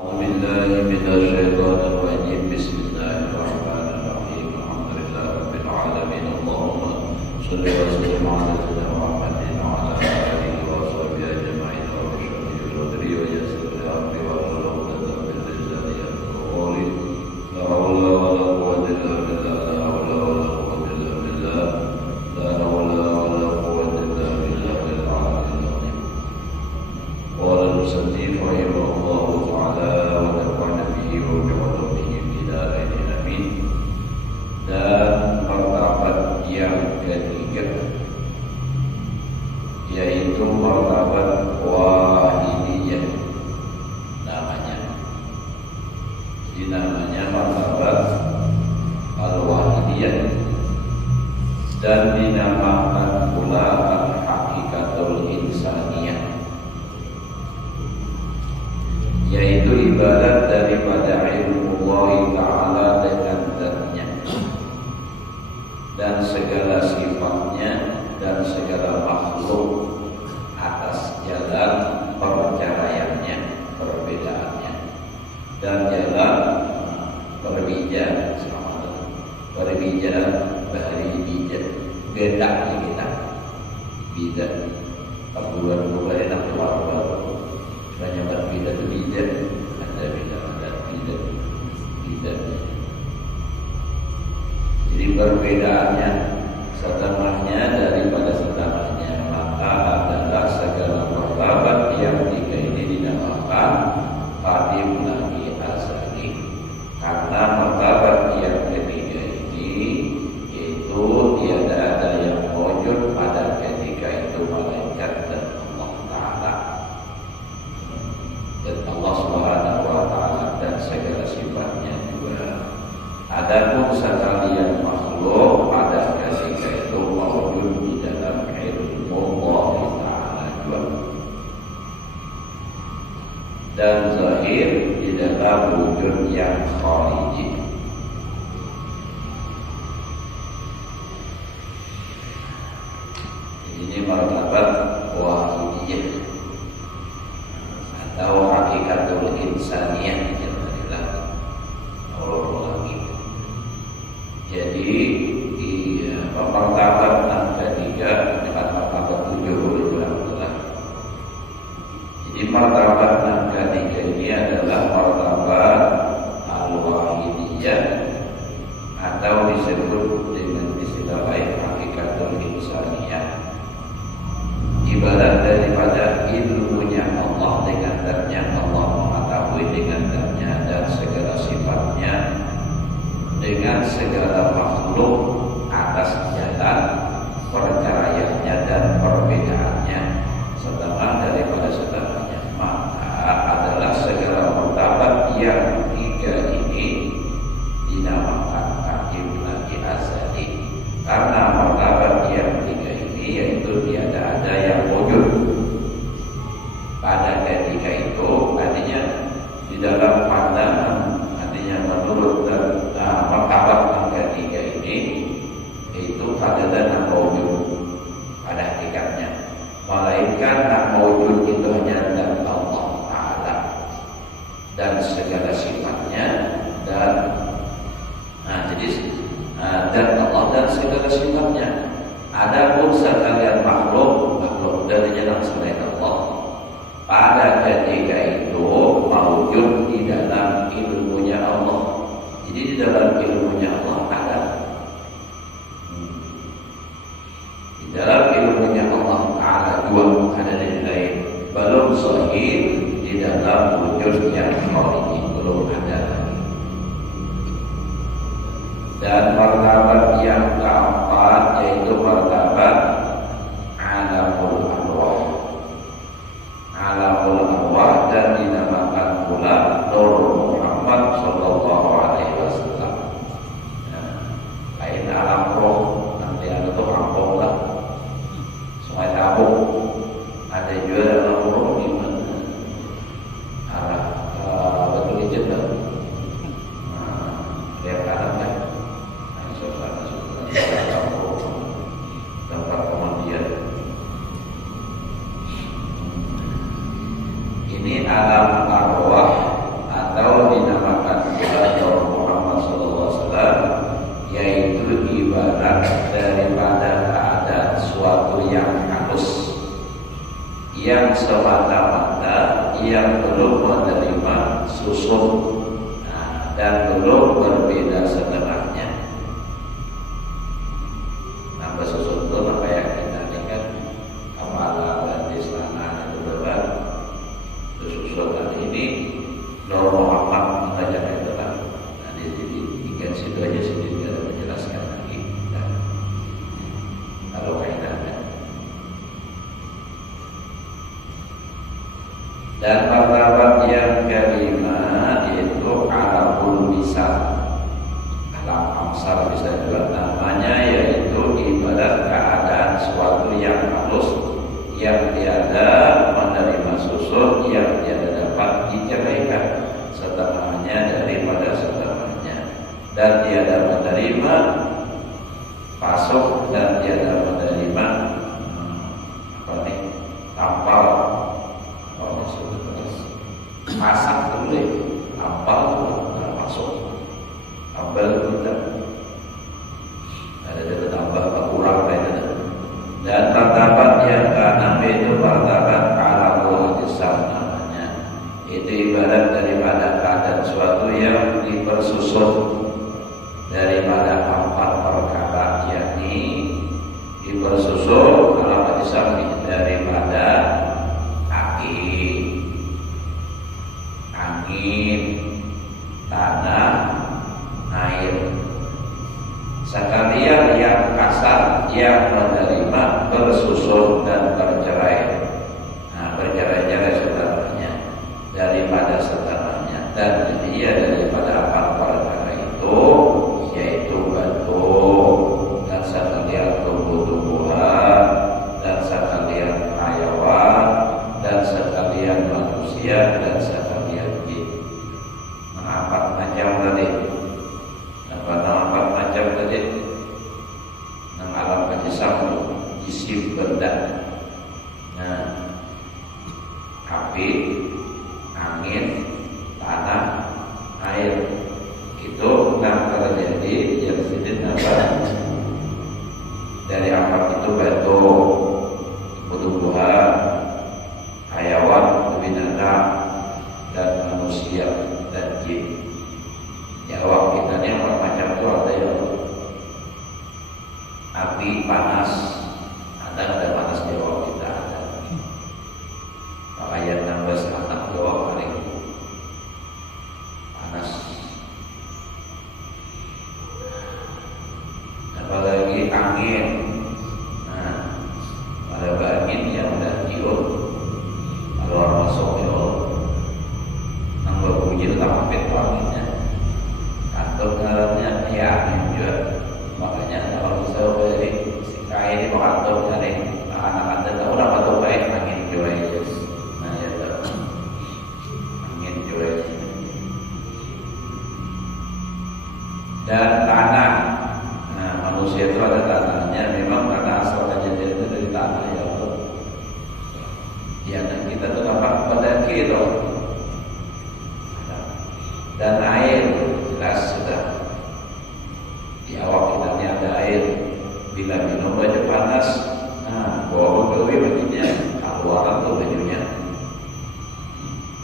أعوذ بالله من الشيطان الرجيم. بسم الله الرحمن الرحيم. الحمد لله رب العالمين. اللهم صل وسلم على سيدنا محمد وعلى آله وصحبه أجمعين. رب اشرح لي صدري ويسر لي أمري واحلل عقدة من لساني يفقهوا قولي. لا حول ولا قوة إلا بالله. لا حول ولا قوة إلا بالله. لا حول ولا قوة إلا بالله العلي العظيم. قال المصنف رحمه الله تعالى ونفعنا به وبعلومه إلى آخر آمين. Dan martabat yang ketiga yaitu martabat wahidiyah namanya. Jadi namanya martabat al-wahidiyah dan dinamakan pula al-hakikatul insaniyah, yaitu ibarat daripada ilmu Allah Ta'ala dengan zatnya dan segala sifatnya dan segala makhluk atas jalan perceraiannya, perbedaannya, dan jalan perbijaan bahari bijak bedaknya kita bidak perbulan-bulan enak keluar banyak berbeda itu bidat, ada bidat. Jadi perbedaannya setengahnya daripada setengahnya, maka adalah segala martabat yang tiga ini dinamakan qadim lagi azali. Karena martabat yang ketiga ini itu tiada ada yang wujud pada ketika itu malaikat dan Allah Ta'ala. Dan Allah Subhanahu wa Ta'ala dan segala sifatnya juga. Adapun sekalian makhluk pada ketika itu mawujud di dalam ilmu Allah Ta'ala juga, dan zahir di dalam wujud yang khariji. Ini martabat wahidiyah atau hakikatul insaniyah yang adalah Allah lagi. Jadi di martabat yang ketiga dengan martabat 7 adalah. Jadi martabat yang ketiga ini adalah martabat al-wahidiyah atau disebut dengan istilah lain hakikatul insaniyah. Ibarat daripada ilmunya Allah dengan zatnya, Allah mengetahui dengan zatnya dan segala sifatnya dengan segala makhluk atas jalan perceraiannya dan perbedaannya setengah daripada setengahnya. Maka adalah segala martabat yang tiga ini dinamakan qadim lagi azali. Karena martabat yang tiga ini yaitu tiada ada yang wujud pada ketika itu, artinya di dalam pandangan, artinya menurut martabat yang ketiga ini itu ada yang wujud pada hakikatnya, melainkan yang wujud itu hanya zat Allah Ta'ala dan segala sifatnya dan jadi zat Allah dan segala sifatnya. Adapun sekalian makhluk dari jalan selain Allah pada ketika itu mawujud di dalam ilmunya Allah. Jadi di dalam ilmunya Allah ada, di dalam ilmunya Allah Ta'ala dua ada yang lain, belum sahih di dalam wujud yang khariji, belum ada lagi. Dan martabat yang keempat yaitu martabat alamul arwah. Alamul arwah dan dinamakan pula Nur Muhammad sallallahu alaihi wasallam. Lain alam roh, nanti ada tuh kampung lah, Sungai Tabuk. Ada juga alam roh di mana arah Batu Licin lah. Lihat kanan kan. Tempat kemudian ini alam arwah susun. Nah, dan belum berbeda setengahnya. Nambah susun itu apa ya, kita ini kan kepala dan di tangan itu berat. Susun dan ini Nur Muhammad mengajarkan itu kan. Nah, di situ aja sendiri ada menjelaskan lagi. Nah, kalau kaidahnya. Dan martabat yang kelima itu alamul misal. Alam amsal bisa juga namanya, yaitu ibarat keadaan suatu yang halus, yang tiada menerima susun, yang tiada dapat diceraikan setengahnya daripada setengahnya, dan tiada menerima pasok, dan tiada menerima tampal, masak boleh, tampal tidak masuk, tampal kita ada tambah kurang lainnya. Dan martabat yang keenam itu martabat alamul hisab namanya. Itu ibarat daripada keadaan suatu yang dipersusun daripada 4 perkara, yakni dipersusun alam hisab daripada kaki, angin, tanah, air. Sekalian yang kasar yang menerima bersusun dan bercerai. Nah, bercerai-cerai setengahnya daripada setengahnya, dan dia daripada 4 perkara itu, yaitu batu, dan sekalian tumbuh-tumbuhan, dan sekalian hayawan, dan sekalian manusia, dan sekalian jin. 4 macam tadi. Empat macam tadi. Nang alam kejisam jisim benda. Nah, api, angin, tanah, air. Itu yang terjadi yang sini apa? Dari empat itu batu, tumbuhan, hayawan, binatang, dan manusia, dan jin. Jawab kita ini macam itu ada yang api panas, ada panas jawab kita ada. Ayat 16 anak jawab paling panas. Apalagi angin. Nah, ada angin yang udah tiup, kalau orang masuk ya nambah bunyi tampet anginnya. Atau dalamnya ya angin juga. Makanya kalau bisa beri sikai ini mengatur dari anak-anak tahu dapat tuh baik angin juga. Nah ya angin juga. Dan tanah. Nah, manusia itu ada tanahnya. Memang tanah asal kejadian itu dari tanah ya Allah. Ya, dan kita tuh dapat pendaki itu. Dan air jelas sudah di awal kita ini ada air. Bila minum baju panas, nah bawa begawi baginya keluaran tuh bajunya.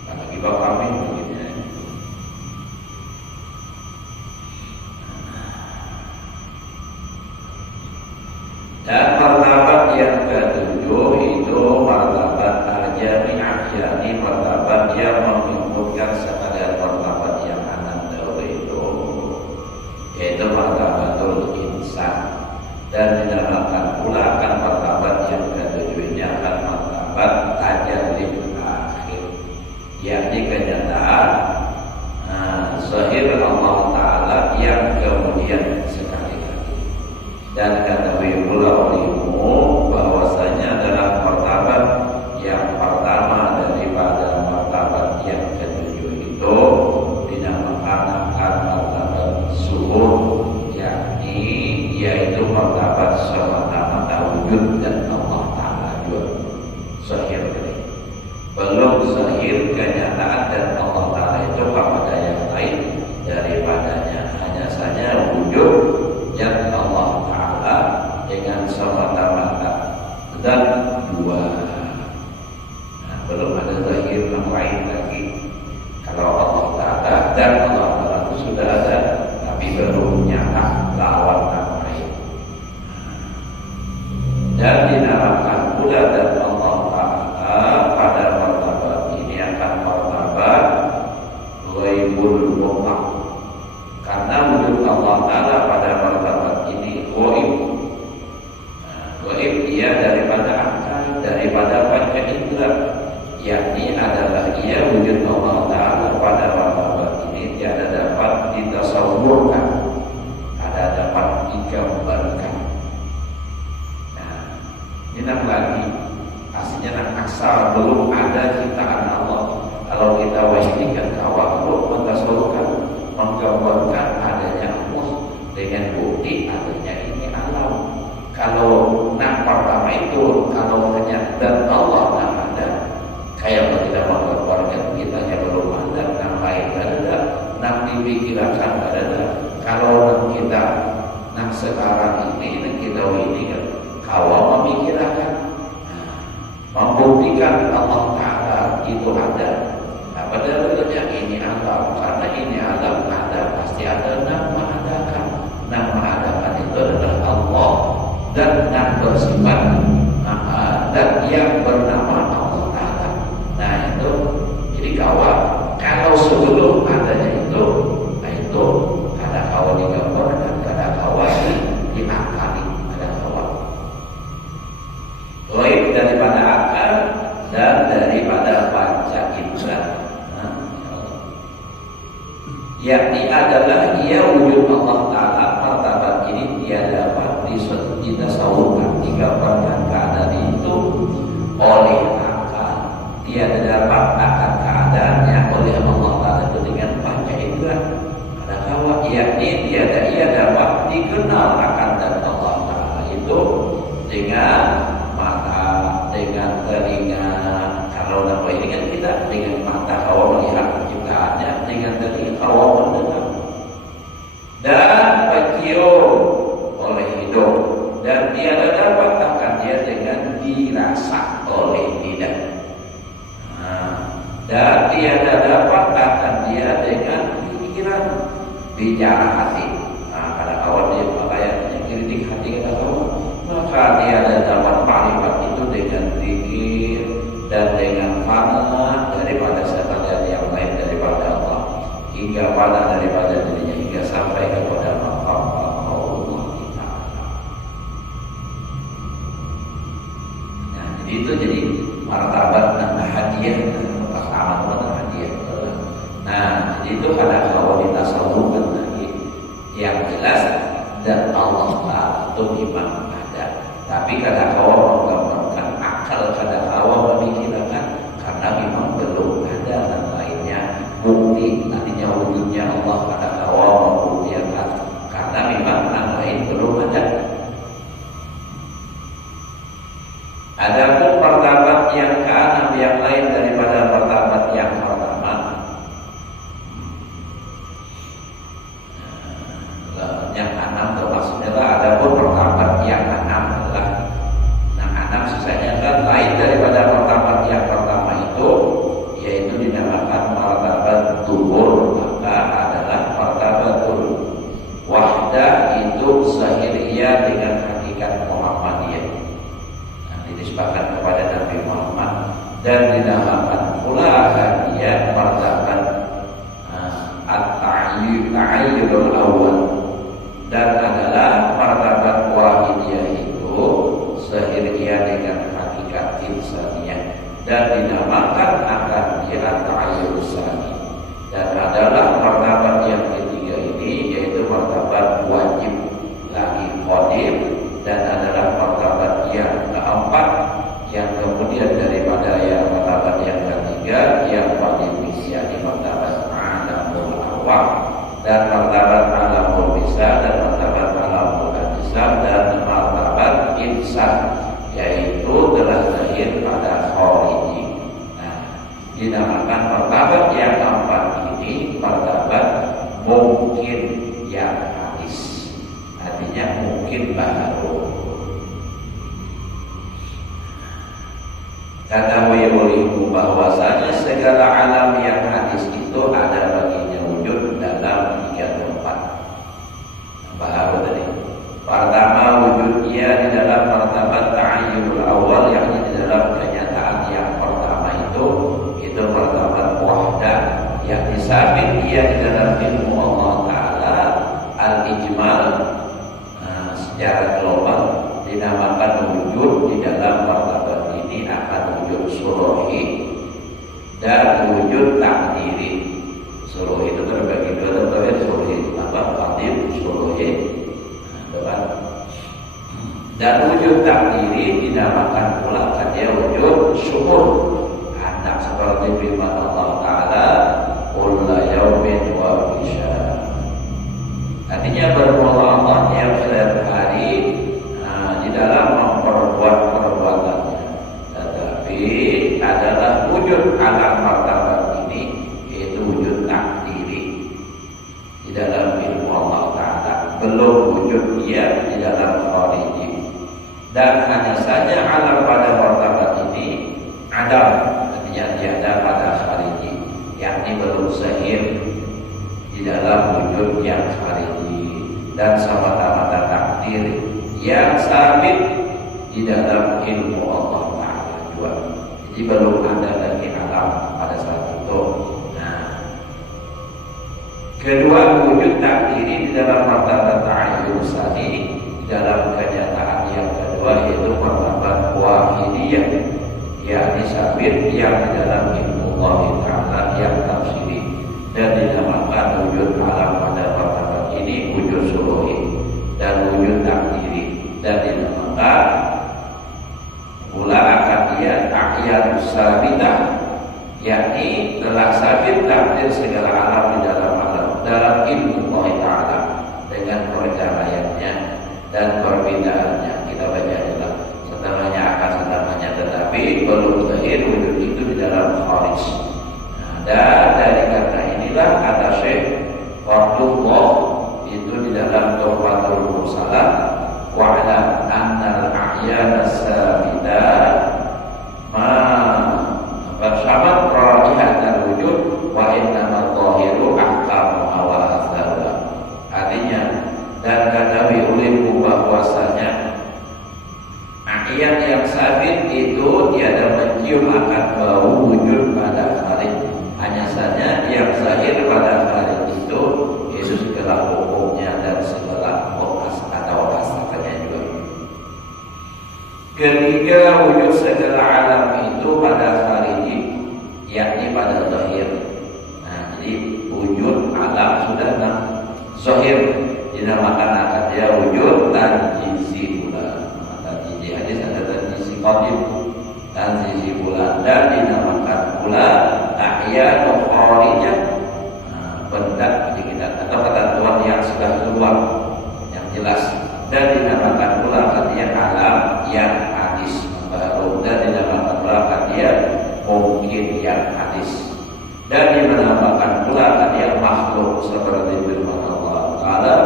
Karena kita kami baginya. Dan martabat yang ketujuh itu martabat al-jami'ah, yakni martabat yang mengumpulkan sekalian martabat yang anak dahulu itu, yaitu martabatul insan. Dan dinamakan pula akan martabat yang ketujuh ini akan martabat tajalli akhir, yakni kenyataan zahir Allah Ta'ala yang kemudian sekali lagi. Dan ketahui pula olehmu bahwasanya adalah martabat yang pertama daripada martabat yang ketujuh itu dinamakan akan martabat zuhur, yakni yaitu martabat semata-mata wujud dan Allah Ta'ala juga zahir ini. Belum zahir kenyataan dan Allah Ta'ala itu kepada yang lain daripadanya, hanya saja wujud yang Allah Ta'ala belum ada ciptaan Allah. Kalau kita wajibkan tawakkul, mentasawufkan, menggambarkan adanya Allah dengan bukti adanya ini alam. Kalau nak pertama itu, kalau hanya dan Allah nak ada, kayak kita menggambarkan kita yang belum ada, nak lain ada, nak dipikirkan ada. Kalau kita nak sekarang ini, kita ini kan, kalau memikirkan, membuktikan Allah Ta'ala itu ada. Nah, padahal ini alam, karena ini alam ada, pasti ada nama adakan. Nama adakan itu adalah Allah dan yang bersifat dan yang bernama Allah Ta'ala. Nah itu, jadi kawan, kalau sebelum adanya itu, nah itu ada kawan digambarkan, ada kawan diakali, ada kawan gaib daripada akal dan daripada panca indera. Yakni adalah ia wujud Allah Ta'ala. Martabat ini dia dapat ditasawurkan, digambarkan keadaan itu oleh akal. Dia dapat akan keadaannya oleh Allah Ta'ala itu dengan panca indera. Ada kawan, yakni ia dapat dikenal akan dan Allah Ta'ala itu dengan mata, dengan telinga. Kalau nama ini kan kita dengan mata kawan melihat penciptaannya, dengan telinga kawan mendengar, dan pencium oleh hidung, dan tiada dapat akan dia dengan dirasa oleh lidah, dan tiada dapat akan dia dengan pikiran, bicara hati. Ada kawan dia makanya kritik hati kata kawan, maka tiada dapat makrifat itu dengan zikir dan dengan fana daripada sekalian yang lain daripada Allah, hingga fana daripada dirinya, hingga sampai kepada maqam Allah Ta'ala. Nah, jadi itu jadi martabat dan hadiah, pertama dan hadiah. Nah, jadi itu pada kalau ditasawufkan lagi yang jelas dan Allah Ta'ala itu memang ada. Tapi kadang kawan menggambarkan akal, kadang kawan memikirkan karena memang belum ada dan lainnya bukti nantinya wujudnya Allah. Kadang kawan membuktikan karena memang yang lain belum ada. Adapun martabat yang keenam yang lain daripada martabat yang pertama, yang enam termasuknya lah. Adapun martabat yang enam adalah, nah enam sisanya kan lain daripada martabat yang pertama itu, yaitu dinamakan martabat tuhur. Maka adalah martabatul wahdah, itu zahiriyah dengan hakikat Muhammadiyah. Nah, dinisbahkan kepada Nabi Muhammad, dan dinamakan pula dia martabat at-ta'ayyudul awal, dan adalah martabat wahidiyah itu zahiriyah dengan hakikat insaniyah, dan dinamakan akan dia at-ta'ayyud tsani. Dan adalah martabat yang ketiga ini, yaitu martabat wajib lagi qadim, dan adalah martabat yang keempat, yang kemudian daripada yang martabat yang ketiga yang qadim yakni martabat alamul awam, dan martabat alamul bisa, dan martabat alamul ajsam, dan martabat insan, yaitu telah lahir pada khariji. Nah, dinamakan martabat yang keempat ini martabat mungkin yang hadis, artinya mungkin baru. Kata Wiyulimu bahwasanya segala alam yang hadis itu ada baginya wujud dalam tiga tempat. Baru tadi. Pertama, wujud ia di dalam martabat ta'ayyul awal, yakni di dalam kenyataan yang pertama itu martabat wahdah, yakni sabit ia di dalam ilmu Allah Ta'ala al-ijmal, secara global dinamakan wujud. Di dalam martabat ini akan wujud suruhi dan wujud takdiri. Suruhi itu terbagi dua, tentunya suruhi apa? Qadim, suruhi depan. Dan wujud takdiri dinamakan pula dia wujud syukur. seperti firman Allah Ta'ala kulla yaumin wa fisya. Artinya bermula Allah yang setiap hari di dalam memperbuat perbuatannya, tetapi adalah wujud alam martabat ini, yaitu wujud takdiri di dalam ilmu Allah Ta'ala, belum wujud dia di dalam khariji. Dan hanya saja alam pada martabat ini adam, artinya tiada pada khariji, yakni belum zahir di dalam wujud yang khariji, dan semata-mata takdir yang sabit di dalam ilmu Allah Ta'ala juga. Jadi belum ada lagi alam pada saat itu. Nah, kedua, wujud takdiri di dalam martabat ta'ayyun sani, di dalam kenyataan yang kedua yaitu martabat wahidiyah, yakni sabit yang di dalam ilmu Allah Ta'ala yang tafsiri, dan dinamakan wujud alam pada martabat ini wujud suluhi dan wujud takdiri, dan dinamakan pula akan dia ta'yan sabitah, yakni telah sabit takdir segala alam di dalam alam dalam ilmu Allah Ta'ala dengan perjalaannya dan perbedaannya. Kita baca adalah setelahnya akan setelahnya, tetapi belum zahir wujud itu di dalam kharij. Dan dari karena inilah kata Syekh Waqtullah itu di dalam Tuhfatul Mursalah, wa'lam annal a'yan as-sabitat ma bersahabat raihat al-wujud wa innama dhahiru ahkamuha wa atharuha. Artinya, dan ketahui olehmu bahwasanya a'yan yang sabit itu tiada mencium akan bau wujud pada kharij. Hanya saja yang zahir pada kharij itu segala hukumnya dan segala okas atau asalnya juga. Ketiga, wujud segala alam itu pada khariji, yakni pada zahir. Nah, jadi wujud alam sudah zahir, dinamakan akan dia wujud tanjizi pula. Tanjizi hadis ada tanjizi qadim, tanjizi pula, dan dinamakan pula a'yan kharijah, benda atau ketentuan yang sudah keluar yang jelas, dan dinamakan pula dia alam yang hadis baru, dan dinamakan pula dia mungkin yang hadis, dan dinamakan pula dia makhluk seperti firman Allah Ta'ala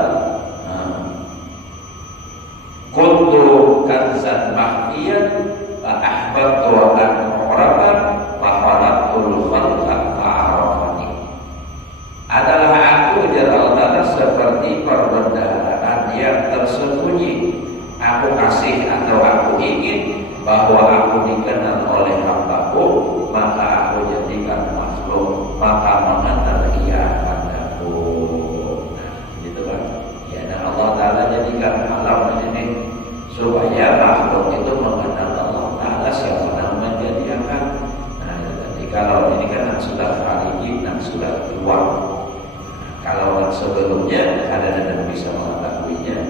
kuntu kanzan mahfiyan fa ahbabtu an u'rafa fa khalaqtul khalqa fa'arafani. Adalah aku jalla ta'ala seperti perbendaharaan yang tersembunyi. Aku kasih atau aku ingin bahwa aku dikenal oleh hambaku, maka aku jadikan makhluk, maka mengenal ia padaku. Nah, gitu kan? Ya, dan Allah Ta'ala jadikan alam ini supaya makhluk itu mengenal Allah Ta'ala siapa yang menjadikan. Nah, jadi kalau ini kan sudah khariji dan sudah keluar. Kalau sebelumnya ada dan bisa mengetahuinya.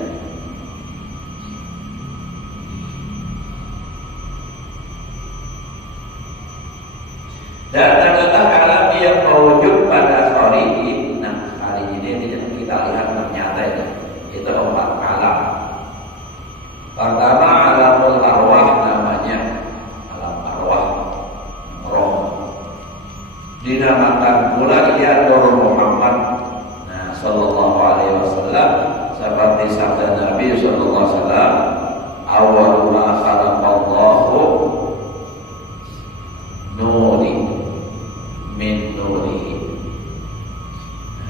Dan ternyata alam yang mewujud pada khariji. Nah, hari ini kita lihat ternyata itu 4 alam. Pertama, alamul arwah namanya, alam arwah, roh. Dinamakan pula ia Nur Muhammad Sallallahu Alaihi Wasallam, seperti sabda Nabi Sallallahu Alaihi Wasallam, awal ma khalaqallahu nuri min nurihi.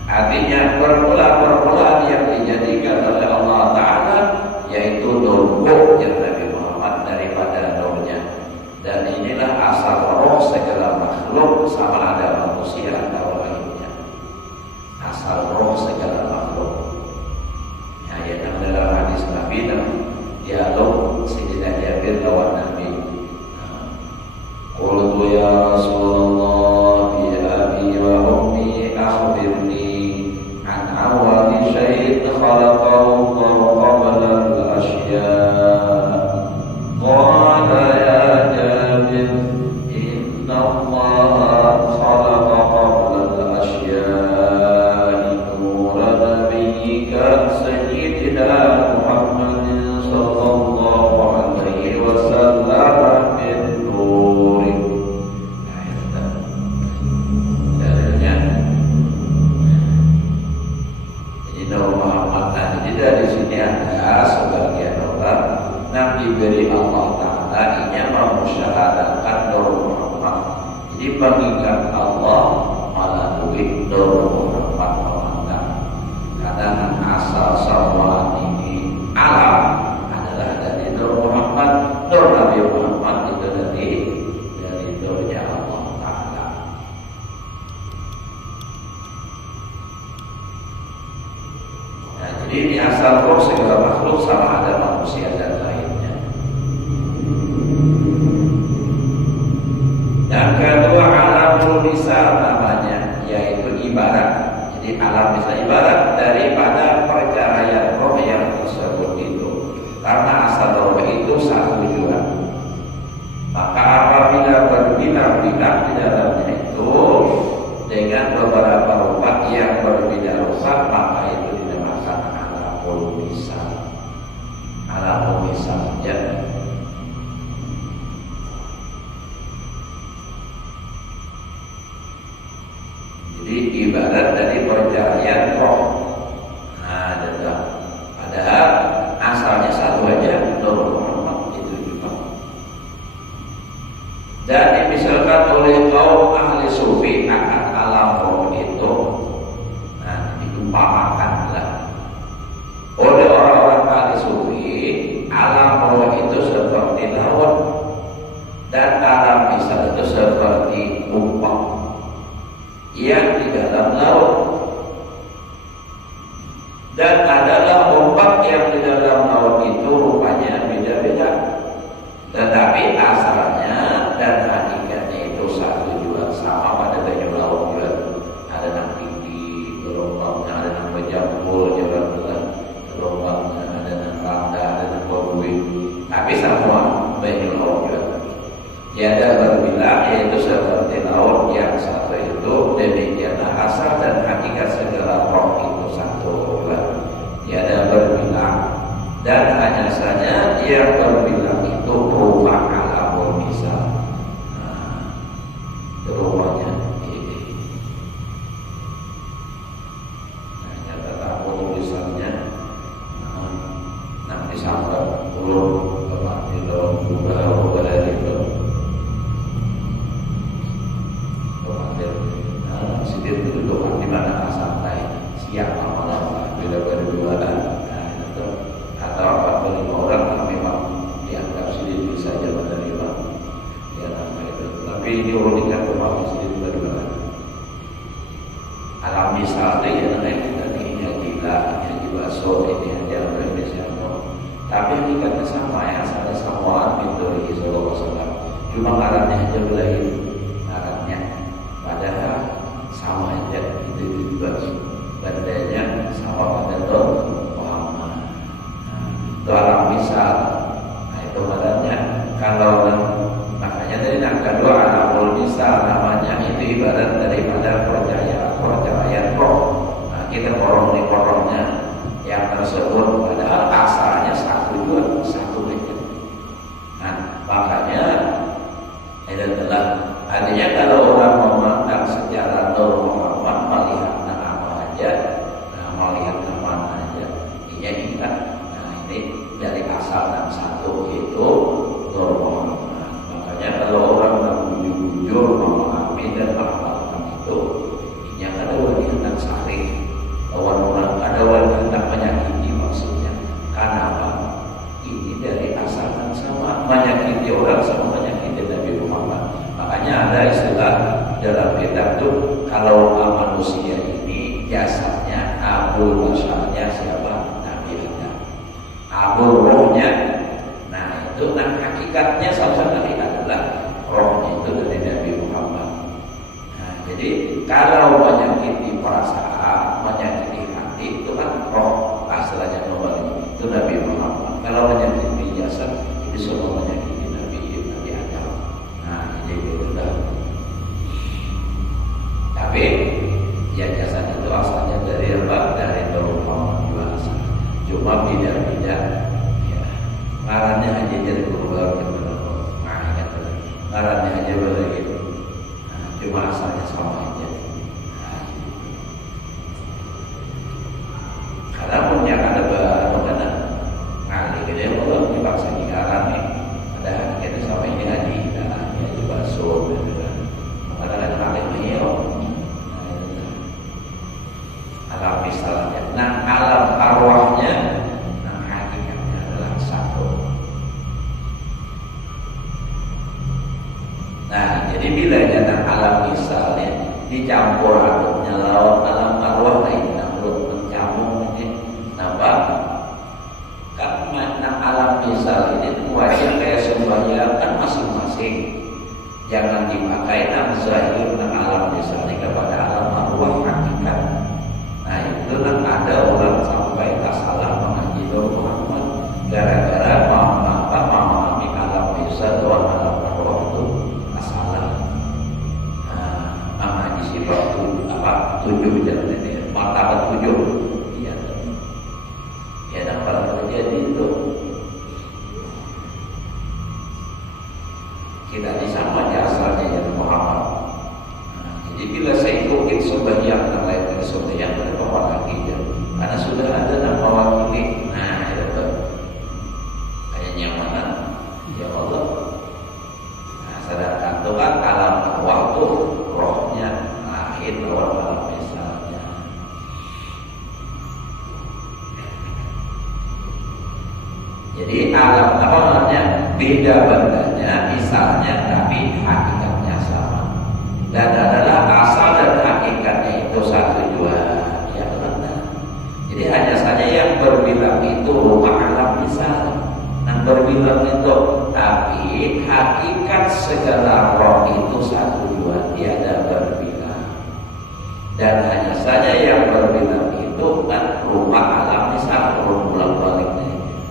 Artinya permulaan yang dijadikan oleh Allah Ta'ala yaitu nurnya Nabi Muhammad daripada nurnya. Dan inilah asal roh segala makhluk, sama ada manusia atau lainnya. Asal roh segala makhluk. Ya, yang dalam hadis Nabi dialog Sayyidina Jabir lawan Nabi. Qultu ya Rasulullah bi abi wa ummi akhbirni an awwali syai'in khalaqahu Allah qabla al-asya. Qala ya Jabir inna Allah Muhammad memandang. Karena asal semua ini alam adalah dari Nur Muhammad. Nur Nabi Muhammad itu dari nurnya Allah Ta'ala. Nah, jadi ini asal roh segala makhluk sama ada manusia dan lainnya. Dan kedua alamul misal namanya, yaitu ibarat. Jadi alam misal ibarat daripada perceraian roh yang tersebut itu. Karena asal roh itu satu juga. Maka apabila berbeda-beda di dalamnya itu dengan beberapa rupa yang berbeda rupa, maka itu dinamakan alamul misal. Alamul misal ya. Jadi ibarat dari perceraian roh. Nah, padahal asalnya satu aja, Nur Muhammad itu juga. Dan dimisalkan oleh kaum ahli sufi akan alam roh itu, nah diumpamakanlah oleh orang-orang ahli sufi, alam roh itu seperti laut dan alam misal itu seperti umpang yang di dalam laut, dan adalah ombak yang di dalam laut itu rupanya beda-beda, tetapi asalnya dan hakikatnya itu satu juga, sama pada banyak laut juga. Ada yang tinggi gelombangnya, ada yang berjambul jalan gelombangnya, ada yang rendah, ada yang berbuih, tapi semua banyak laut juga. Tiada berbilang yaitu seperti laut yang satu itu, demikianlah asal dan hakikat segala roh itu satu juga. Tiada berbilang, dan hanya saja yang berbilang itu rumah alamul misal. Nah, rumahnya ini. Nah, nyata tahu tulisannya. Nanti sampai ulur kepada ubah itu. Sidir itu doa di mana santai, siang malam bila berduaan, atau 45 orang yang memang dianggap sidir bisa saja menerima, ya nama itu. Tapi ini urutan rumah sidir berduaan. Alam misal itu ya namanya ini gila, ini baso, ini aja Indonesia. Tapi hakikatnya sama ya, asalnya samaan itu di Sallallahu Alaihi Wasallam. Cuma ngarannya aja belain ngarannya. Padahal sama aja itu juga bandanya sama pada Nur Muhammad. Itu alam misal. Nah itu badannya kalau makanya dari yang kedua alamul misal namanya itu ibarat daripada perceraian roh. Nah kita korong di korongnya yang tersebut padahal asalnya satu juga, satu aja. Nah makanya itu adalah artinya kalau orang memandang secara Nur Muhammad melihat apa aja, melihat kemana aja, ini kan, nah ini dari asal dan satu itu Nur Muhammad. Makanya kalau orang jujur memahami dan mengamalkan itu, ini ada wanita sari, orang ada wanita menyakiti maksudnya. Kenapa? Ini dari asal dan sama, menyakiti orang sama menyakiti Nabi Muhammad. Makanya ada istilah dalam kitab itu, kalau manusia ini jasanya, abul basyarnya siapa? Nabi Adam. Abul rohnya, nah itu kan hakikatnya salah tadi adalah rohnya itu dari Nabi Muhammad. Nah jadi kalau menyakiti perasaan, menyakiti hati itu kan roh asalnya kembali itu Nabi Muhammad. Kalau menyakiti jasad itu semua menyakiti Nabi Adam. Nah jadi itu dah. Tapi ya jasad itu asalnya dari apa? Dari Nur Muhammad juga asal. Cuma beda-beda. Ya. Ngarannya aja jadi keluar ngarannya aja begitu. Nah, cuma asalnya sama aja. Nah, karena punya ada berapa ngali gede belum dipaksa ngaran nih. Ada kita sama ini haji, nah ini baso gitu kan. Ada ngali nih. dicampur aduknya lawan alam arwah lain menurut mencampur ini nambah kan makna alam misal ini wajib kayak sembahyang kan masing-masing, jangan dipakai nama zahir alam misal ini kepada alam arwah hakikat. Nah itu kan ada orang sampai tak salah mengaji Muhammad gara-gara memahami alam misal dan alam arwah itu salah. Mengaji sifat tujuh jalan ini martabat tujuh ya dapat terjadi itu kita di sama aja asalnya yang Muhammad. Jadi bila saya ikutin sebagian dan lain dari sebagian dari bapak lagi ya, karena sudah ada nama wakili. Nah itu kayaknya mana ya Allah. Nah sedangkan itu kan alam waktu rohnya lahir lawan alam misalnya. Jadi alam apa namanya beda bandanya misalnya tapi hakikatnya sama dan adalah asal dan hakikatnya itu satu dua yang benar. Jadi hanya saja yang berbilang itu rumah alam misal yang berbilang itu, tapi hakikat segala roh itu satu dua tiada berbilang. Dan hanya saja yang berbilang itu kan rumah alam misal berulang baliknya.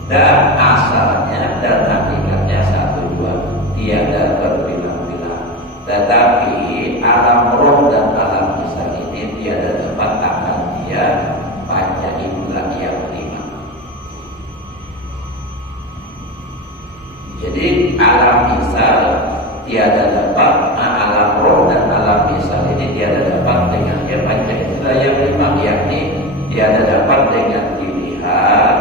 Dan asalnya dan hakikatnya satu dua tiada berbilang-bilang. Tetapi alam roh dan alam misal ini tiada dapat akan dia panca indra yang lima. Jadi alam misal tiada dapat, alam roh dan alam misal ini tiada dapat dengan dia panca indra yang lima, yakni tiada dapat dengan dilihat,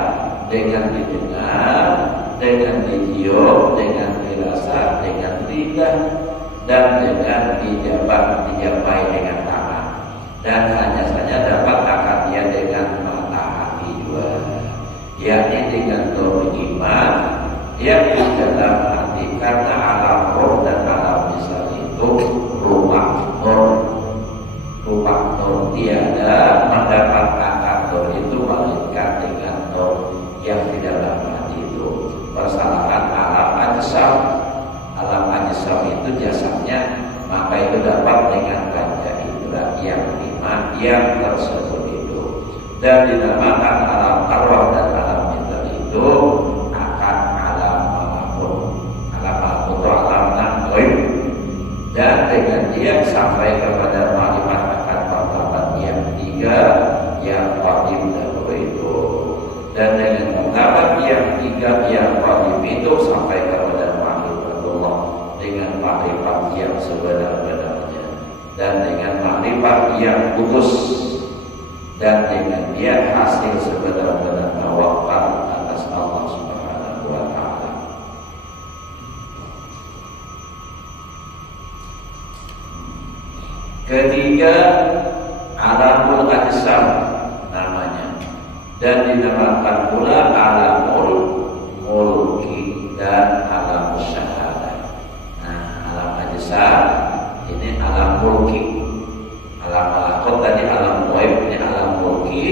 dengan didengar, dengan dicium, dengan dirasa, dengan lidah, dan dengan dijabai dengan tangan. Dan hanya saja dapat akan dia dengan mata hati juga, yakni dengan nur iman yang di dalam hati, karena alam roh dan alam misal itu rumah nur tiada mendapat akan nur itu melainkan dengan nur yang di dalam hati itu. Persalahan alam ajsam itu jasadnya, maka itu dapat dengan panca indra yang lima yang tersebut itu, dan dinamakan alam arwah dan alam misal itu akan alam malakut itu alam nanggoib, dan dengan dia sampai kepada makrifat akan martabat yang tiga yang wajib dahulu itu. Dan dengan martabat yang tiga yang wajib itu sampai kepada makrifatullah dengan makrifat yang sebenar-benarnya, dan dengan makrifat yang kudus, dan dengan dia hasil sebenar-benar tawakal atas Allah Subhanahu wa taala. Ketiga, alamul ajsam namanya, dan dinamakan pula alamul mulki dan alam syahadah. Nah, alam ajsam ini alam mulki, alam malakut tadi alam ghaib, ini alam mulki,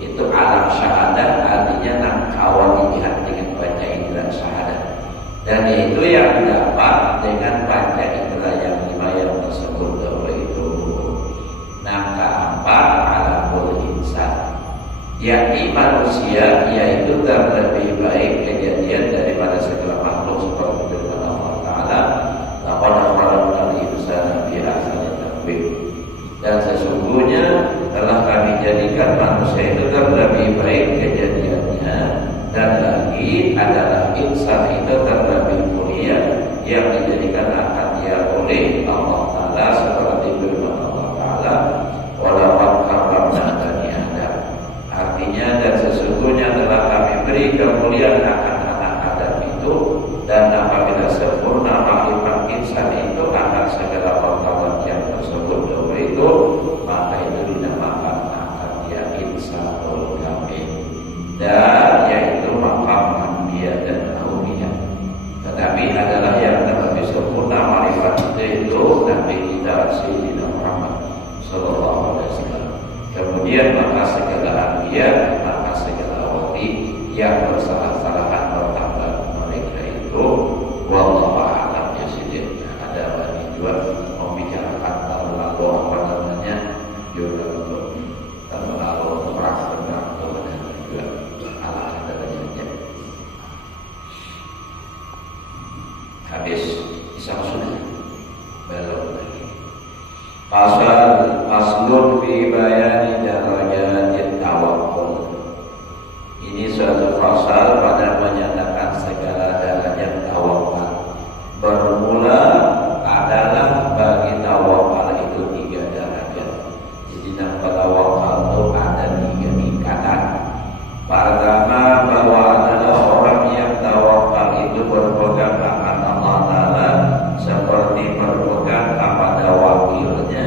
itu alam syahadah, artinya nang kawal dilihat dengan panca indera syahadah, dan itu yang dapat dengan panca indera yang lima yang tersebut dahulu itu. Nah, keempat alamul insan, yakni manusia, yaitu terlebih baik kejadian daripada segala makhluk seperti firman Allah Ta'ala, laqad khalaqnal insana fi ahsani taqwim. Dan sesungguhnya telah kami jadikan manusia itu terlebih baik kejadiannya, dan lagi adalah insan itu terlebih mulia yang dijadikan akan dia oleh Allah Ta'ala seperti firman Allah Ta'ala, walaqad karramna bani Adam. Artinya, dan sesungguhnya telah kami beri kemuliaan akan anak Adam itu, dan apabila sempurna makrifat insan itu akan segala martabat yang tersebut dahulu itu, maka itu dinamakan akan dia insanul kamil, dan yaitu maqam anbiya dan auliya. Tetapi adalah yang terlebih sempurna makrifat itu Nabi kita Sayyidina Muhammad demikian maka segala anbiya, maka segala wali yang bersalah-salahan pertama mereka itu wallahu a'lam bishawab. Ada lagi juga membicarakan lalu apa namanya juga untuk lalu untuk merasa benar dan juga alasan adanya. Habis isam sudah belum lagi. Faslun fi bayani darajatit tawakkul. Ini suatu fasal pada menyatakan segala derajat tawakal. Bermula adalah bagi tawakal itu 3 derajat. Jadi nama tawakal itu ada 3 tingkatan. Pertama bahwa adalah orang yang tawakal itu berpegang akan Allah Ta'ala seperti berpegang kepada wakilnya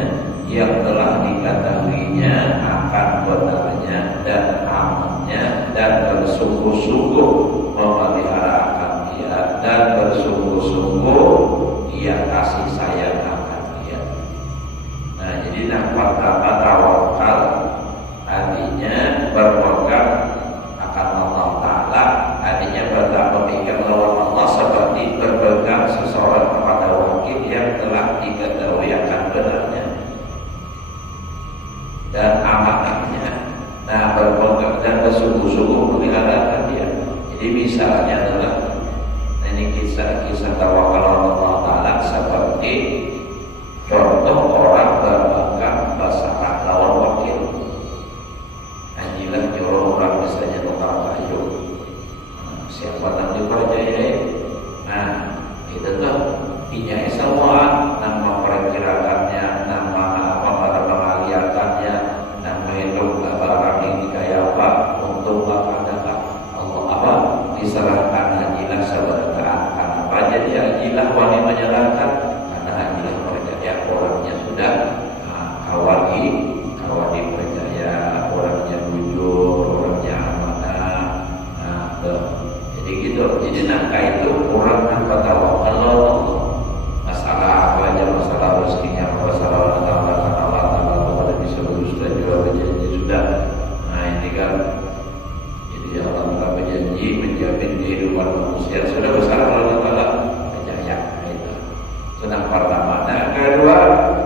yang telah diketahuinya akan benarnya dan amannya, dan bersungguh-sungguh memelihara akan dia, dan bersungguh-sungguh dia kasih sayang akan dia. Nah, jadi pertama tawakal artinya berpegang akan Allah Ta'ala, artinya berpegang lawan Allah seperti berpegang seseorang kepada wakil yang telah diketahui akan benarnya dan amanahnya. Nah, berpegang dan bersungguh-sungguh memelihara dia. Jadi misalnya adalah ini kisah tawakal Allah Ta'ala seperti contoh orang berpegang basarah lawan wakil. Anjilah nyuruh orang misalnya tukang kayu. Siapa yang dipercayai? Nah, itu tuh dinyai semua, nama perkirakannya, nama apa pada pengaliatannya, nama hidup barang ini kayak apa, untuk apa ada Allah apa diserahkan hajilah sebenarnya apa jadi hajilah wani menyerahkan karena hajilah percaya orangnya sudah kawali percaya, orangnya jujur, orangnya amanah. Jadi gitu. Jadi nangka itu orang tanpa tawakal Allah. Masalah apa aja, masalah rezekinya, masalah Allah Ta'ala bisa sudah juga berjanji sudah. Nah ini kan jadi Allah Ta'ala berjanji menjamin kehidupan manusia sudah besar Allah Ta'ala percaya itu. Senang pertama. Nah kedua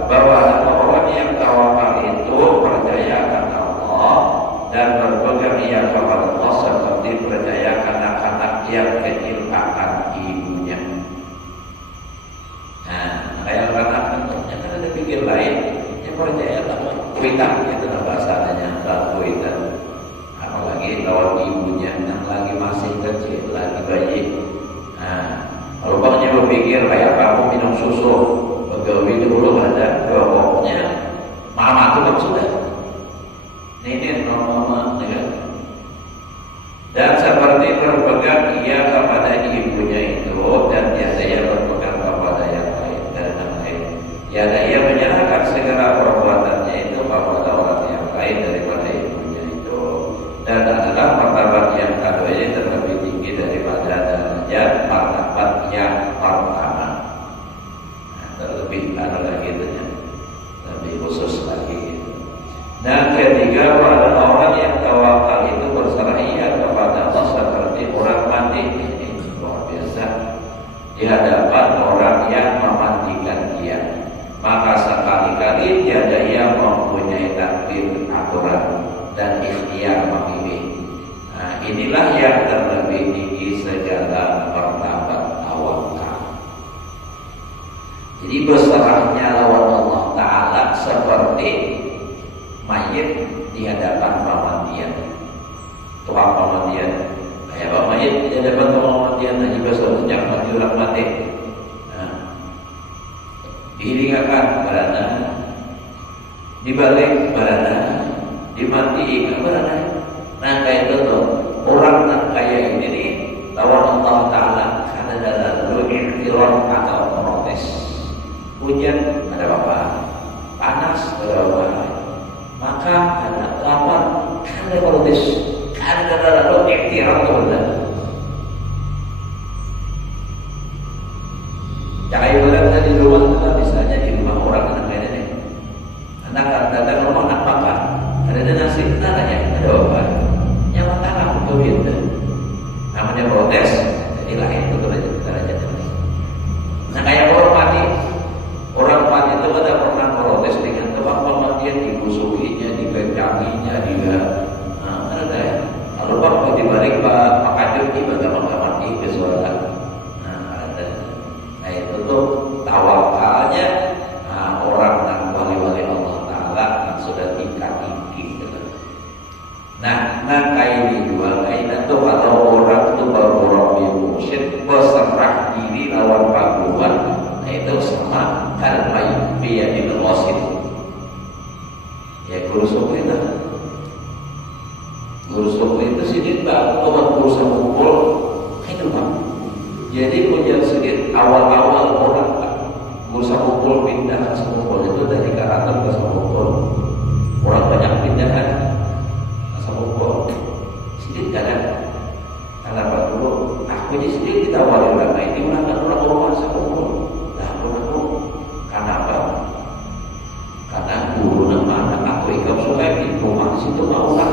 bahwa orang yang tawakal itu percaya akan Allah dan berpegang ia kepada Allah seperti percaya anak-anak yang kecil akan ibunya. Nah, kayak anak tentunya kan ada pikir lain, yang percaya sama kuitan itu bahasanya kuitan. Apalagi lawan ibunya yang lagi masih kecil, lagi bayi. Nah, kalau bangnya berpikir kayak kamu minum susu, begawi dulu ada, pokoknya mama itu kan sudah. Ini mama, ya. Dan seperti berpegang ia kepada ibunya itu, dan tiada ia berpegang kepada yang lain dan yang lain. Tiada ia menyerahkan segala perbuatannya itu kepada orang yang lain daripada ibunya itu. Dan adalah martabat yang kedua ini terlebih tinggi daripada derajat martabat yang pertama. Nah, terlebih ada lagi itu, lebih khusus lagi. Dan ketiga pada orang yang tawakal itu berserah ia kepada Allah seperti orang mandi. Ini luar biasa di hadapan orang yang memandikan dia. Maka sekali-kali tiada ia mempunyai takdir, aturan dan ikhtiar memilih. Nah, inilah yang terlebih tinggi segala martabat tawakal. Jadi berserahnya lawan Allah Ta'ala seperti mayit di hadapan pemandian, tukang pemandian. Kayak apa mayit di hadapan tukang pemandian haji besar sejak orang mati. Dihiringakan barana, dibalik barana, dimandikan barana. Nah kayak itu tuh orang yang kayak ini nih lawan Allah Ta'ala karena dalam iktiron atau protes. Hujan ada apa? Panas ada apa? Maka ada lapar, ada protes, ada lalu iktiran tuh benar. Cara ibaratnya di rumah kita, misalnya di rumah orang anak ini, anak datang rumah anak makan, ada nasi, nanya ada apa? Yang pertama tauhid. Namanya protes, jadi lain itu derajatnya. Nah kayak orang mati itu tidak pernah protes dengan tempat pematian dimusuhinya, dibencanginya, dia ada ya. Lalu waktu dibalik Pak Kajun di bagaimana mati ke surga. Ada. Nah itu tuh tawakalnya orang dan wali-wali Allah Ta'ala yang sudah tingkat tinggi gitu. Nah kayak ini dua kayak itu kalau orang itu berborong mursyid berserah diri lawan paguan, nah itu sama karena biaya di berwasit ya guru suku itu sedikit kalau guru pukul itu Pak. Jadi punya sedikit awal-awal orang guru pukul pindah ke pukul itu dari karakter ke pukul orang banyak pindahan pukul sedikit kadang kenapa dulu aku ini sedikit ditawari ulama ini orang masa pukul nah aku kenapa karena guru nama aku ikut supaya di rumah situ mau lah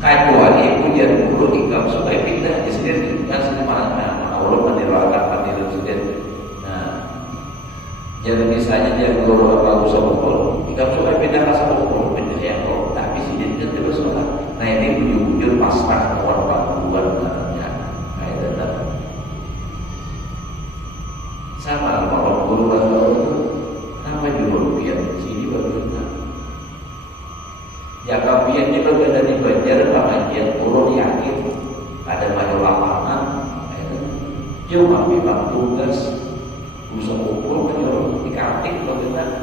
kayak ini punya guru ikut supaya pindah di sendiri kan semuanya Allah menirakan paniru sendiri. Nah jadi misalnya dia guru apa usaha pukul ikut supaya pindah rasa pukul pindah ya kok tapi sini dia terus sholat. Nah ini bujur pasrah kawan pakuan katanya nah itu sama kalau guru itu apa judul biar sini bagaimana ya kapian ini bagaimana di Banjar pengajian turun di akhir ada banyak lapangan cuma memang tugas usaha ukur menyuruh di kantin bagaimana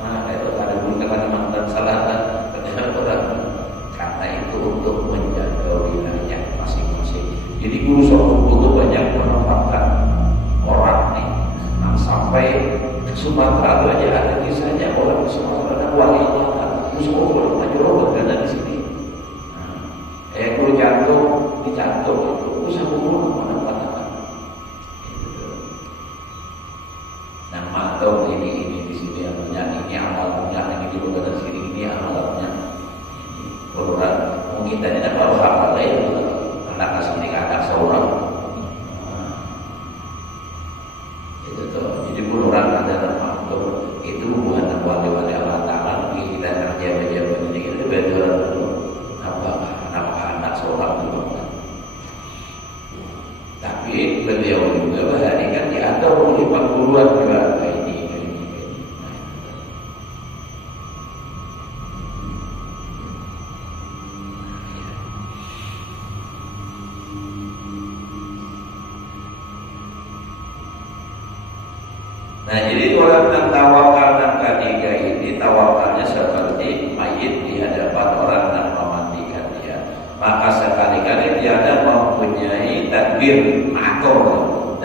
nah itu ada guru Kalimantan Selatan karena itu untuk menjaga wilayah masing-masing. Jadi guru ukur itu banyak menempatkan orang nih sampai ke Sumatera aja ada kisahnya orang di Sumatera ada wali kota musuh majuro berada di sini. Guru jantung dicantum itu usaha umum mana-mana. Nah mantap ini di sini yang punya ini amalnya ini di bagian sini ini amalnya. Orang mungkin tadi ada apa lain anak asli anak seorang. Jadi orang ada termasuk itu hubungan wali-wali Allah Ta'ala kita kerja ini itu beda anak seorang juga. Tapi beliau juga hari kan diatur oleh pangguruan juga ini. Nah jadi orang yang tawakal dan ketiga ini tawakalnya seperti mayit di hadapan orang yang memandikan dia. Maka sekali-kali dia ada mempunyai tadbir, makor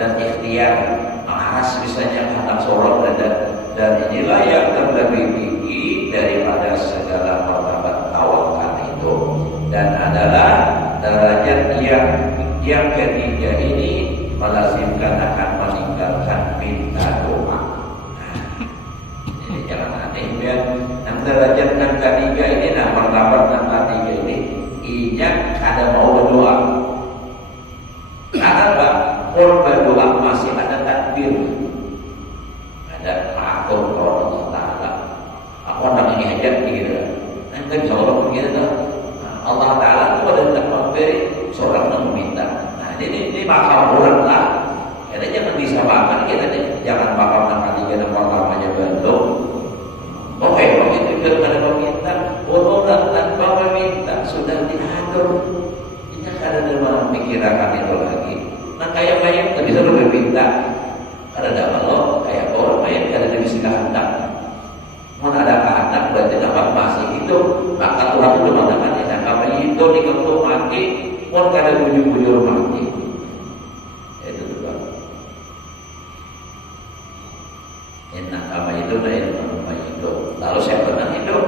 dan ikhtiar mengaras misalnya anak seorang dan inilah yang terlebih tinggi daripada segala martabat tawakal itu dan adalah derajat yang ketiga ini melazimkan akan meninggalkan minta doa. Jadi jangan aneh ya. Yang derajat yang ketiga ini, nah martabat yang ketiga ini, inya ada mau berdoa. Karena apa? Orang berdoa masih ada takbir, ada makhluk Allah Taala. Aku orang ini hajat gitu. Nanti bisa orang begitu. Allah Taala itu ada takbir seorang yang meminta. Ini bakal orang lah. Kita jangan disamakan, kita jangan bakal nanti kita pertamanya bentuk. Oke, kalau itu kita meminta, orang tanpa meminta sudah diatur. Ini karena dia memikirkan itu lagi. Nah kayak mayat tidak bisa berminta. Karena ada Allah, kayak orang mayat karena dia bisa kehendak. Mau ada kehendak berarti dapat masih hidup. Maka Tuhan itu mengatakan ya, kalau hidup diketuk mati. Pun kada bujur-bujur mati. Itu juga. Enak apa itu dan apa itu. Lalu saya pernah hidup.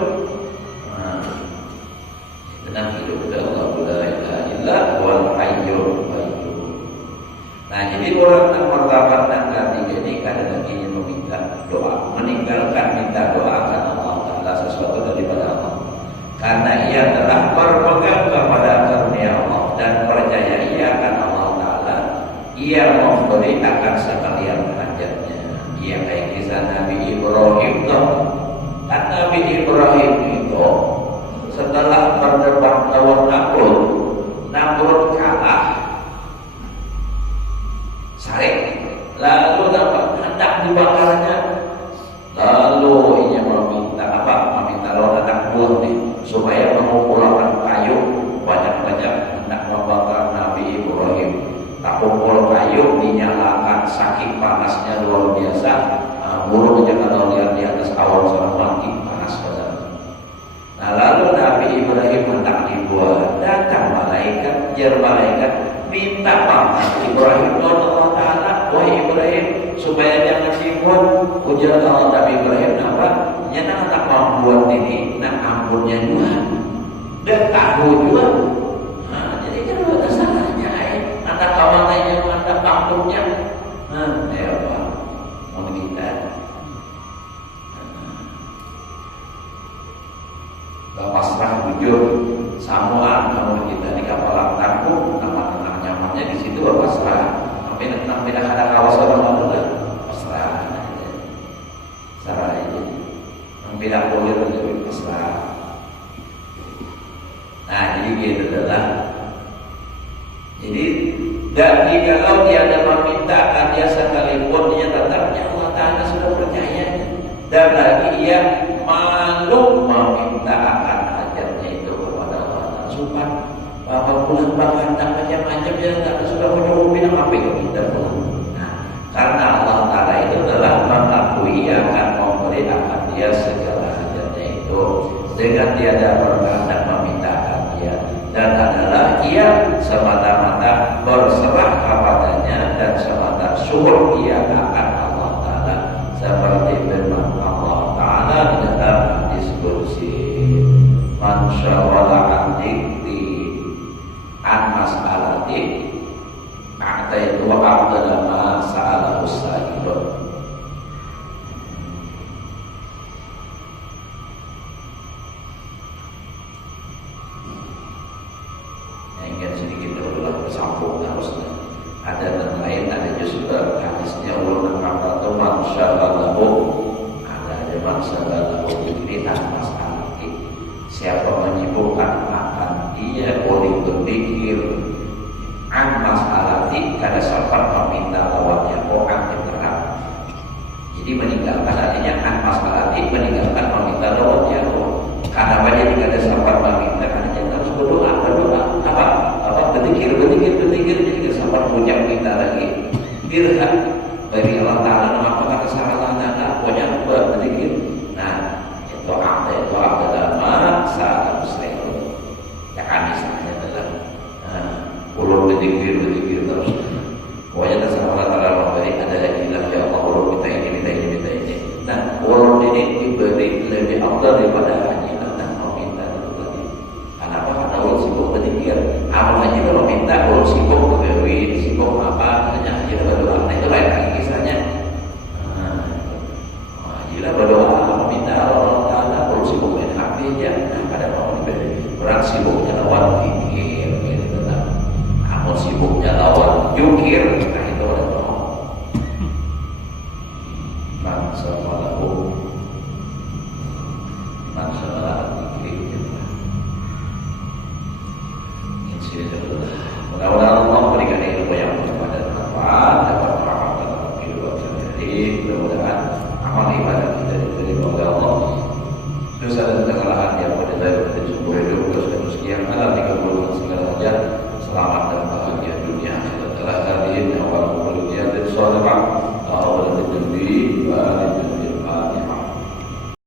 Tenang hidup Allah la ilaha illa huwal hayyul qayyum. Nah, jadi orang yang martabat dan ketiga ini kadang ingin meminta doa, meninggalkan minta doa karena Allah Taala sesuatu daripada Allah. karena ia telah berpegang kepada karunia Allah dan percaya ia akan Allah Ta'ala. Ia memberi akan sekalian hajatnya. Ia kayak kisah Nabi Ibrahim tuh. Kan Nabi Ibrahim itu setelah berdebat lawan Namrud kalah, sarik, lalu dapat hendak dibakarnya. Lalu ia meminta lawan anak buah nih supaya mengumpulkan kayu banyak-banyak hendak membakar Nabi Ibrahim. Tak kumpul kayu dinyalakan, saking panasnya luar biasa. Burungnya kalau lihat di atas awan sama mati panas banget. Nah lalu Nabi Ibrahim hendak dibuat, datang malaikat, malaikat minta pamit Ibrahim kepada Allah Ta'ala, wahai Ibrahim supaya jangan dibuat. Ujar Allah Nabi Ibrahim apa? Nyata tak membuat ini, nak ampunnya dua dan tahu juga. Nah, jadi kan ada salahnya, ada kawannya yang ada ampunnya. Ya apa? Mau kita pasrah jujur samuan namun kita di kapal tampung nama nyamannya di situ pasrah tapi tidak ada kawasan orang juga pasrah aja sarah aja tidak boleh menjadi pasrah. Nah jadi gitu adalah jadi dan kalau dia ada memintakan dia sekalipun dia tetapnya Allah Ta'ala sudah percaya dan lagi ia malu meminta akan hajatnya itu kepada Allah Ta'ala. Sumpah bahwa bulan bangkang macam-macam dia tak sudah menyuruh apa itu kita pun. Nah, karena Allah Ta'ala itu adalah mengakui akan memberi akan dia segala hajatnya itu dengan tiada berkehendak meminta akan dia dan adalah ia semata-mata berserah kepadanya dan semata syukur ia akan Allah Ta'ala seperti firman Allah Ta'ala di dalam hadis qudsi man syawala an dzikri an mas'alati ataitu wa abdala ma sa'alahu sa'ilun. Yang sedikit dulu bersambung harusnya ada yang lain, ada justru hadisnya ulun kata tu mansyalallahu ada mansyalallahu ini masalah siapa menyibukkan akan dia boleh berpikir an masalah kada sempat meminta lawannya orang bergerak. Jadi meninggalkan artinya an masalah meninggalkan meminta lawannya karena banyak tidak ada sempat meminta karena harus berdoa berzikir jadi sempat mengucap minta lagi dirham bagi Allah Ta'ala apakah kesalahan Anda pokoknya berzikir. Nah itu adalah masa saya ya kami misalnya adalah ulun berzikir terus pokoknya terserah Allah Ta'ala memberi ada ilah ya Allah ulun minta ini. Nah ulun ini diberi lebih afdal daripada haji dan meminta itu tadi. Kenapa? Karena ulun sibuk berzikir. Amal haji kalau minta ulun sibuk berwid, sibuk apa hanya haji dan berdoa. Nah itu lain lagi kisahnya. Haji dan berdoa meminta Allah Ta'ala ulun sibuk main HP aja. Nah pada mau diberi orang sibuknya lawan zikir gitu kan. Amal sibuknya lawan jukir. Nah itu ada toh. Mudah-mudahan Allah memberikan ilmu yang bermanfaat dan dapat beramal dalam kehidupan sehari-hari. Mudah-mudahan amal ibadah kita diterima oleh Allah. Dosa dan kesalahan yang berdasarkan dari seumur hidup dan sekian malam dikabulkan segala hajat. Selamat dan bahagia dunia akhirat. Telah hadir awal dunia dan salawat.